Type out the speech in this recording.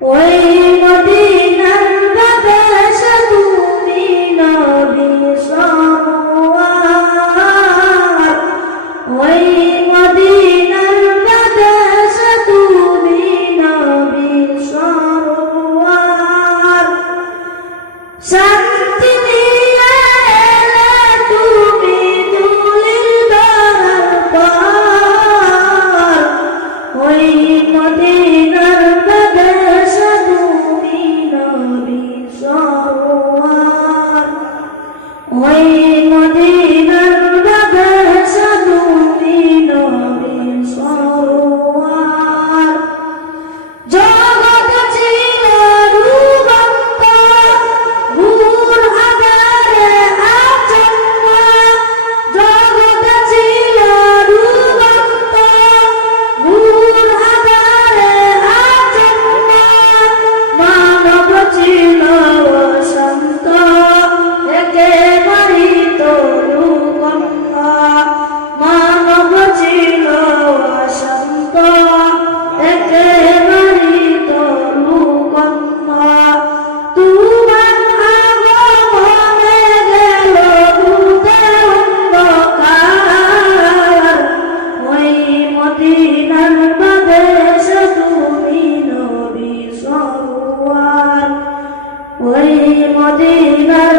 ওই মদিনার বাতাস তুমি নবী সমওয়ার ওই মদিনার বাতাস তুমি শান্তি ওই ওই মদিনার